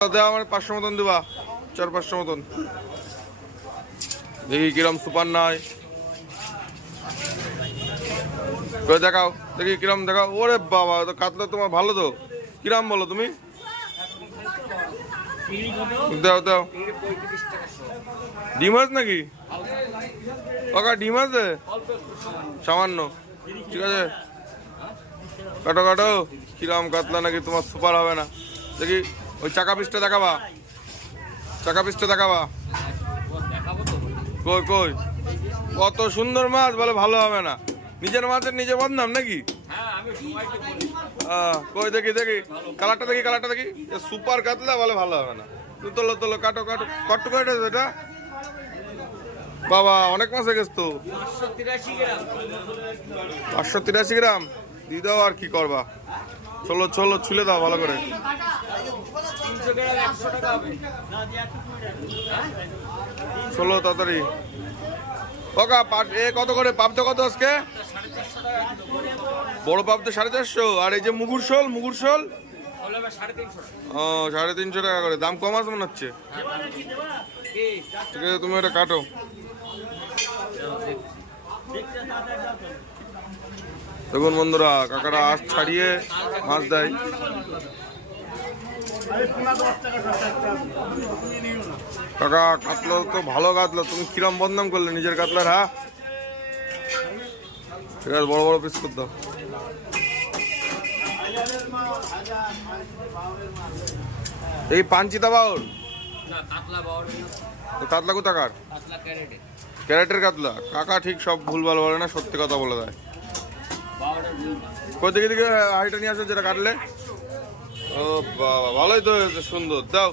দেওয়া আমার 500 মতন দেবা, 400-500 মতন। দেখি কিরম সুপার নয় দেখাও, দেখি কিরম দেখাও। ওরে বাবা, তো কাতলা তোমার ভালো তো। কিরম বলো তুমি? দাও দাও। ডিম আছে নাকি? কাকা ডিম আছে সামান্য, ঠিক আছে কাটো কাটো। কিরম কাতলা নাকি তোমার সুপার হবে না? দেখি ওই চাকা পিসটা দেখাবা, চাকা পিসটা দেখাবা। কই কই, কত সুন্দর মাছ, বলে ভালো হবে না। নিজের মাছের নিজে বদনাম নাকি? কই দেখি দেখি কালারটা দেখি, কালারটা দেখি। সুপার কাতলা, বলে ভালো হবে না। তোলো তোলো, কাটো কাটো। কত করে এটা? বাবা অনেক মাছ হয়ে গেছে তো। 583 গ্রাম দিয়ে দাও, আর কি করবা। চলো চলো, ছুলে দাও ভালো করে। চলো তাড়াতাড়ি। কাকা কত করে পাবদা কত আজকে? বড় পাবদা 450, আর এই যে মুগুর শোল, মুগুর শোল ও 350 টাকা করে। দাম কম আছে মনে হচ্ছে। ঠিক আছে, তুমি এটা কাটো। দেখুন বন্ধুরা, কাকারা আঁশ ছাড়িয়ে মাছ দেয়। কাকা কাতলা তো ভালো কাতলা, তুমি কিরম বদনাম করলে নিজের কাতলার? হ্যাঁ ঠিক আছে, বড় বড় পিস করে দাও। এই পাঞ্চিতা বাউর কাতলা কোথাকার? ক্যারেটের কাতলা। কাকা ঠিক সব ভুলভাল বলে না, সত্যি কথা বলে দেয়। কই দিকে দিকে হাইটা নিয়ে আসো যেটা কাটলে। ও বাবা, ভালোই তো হয়েছে, সুন্দর। দাও।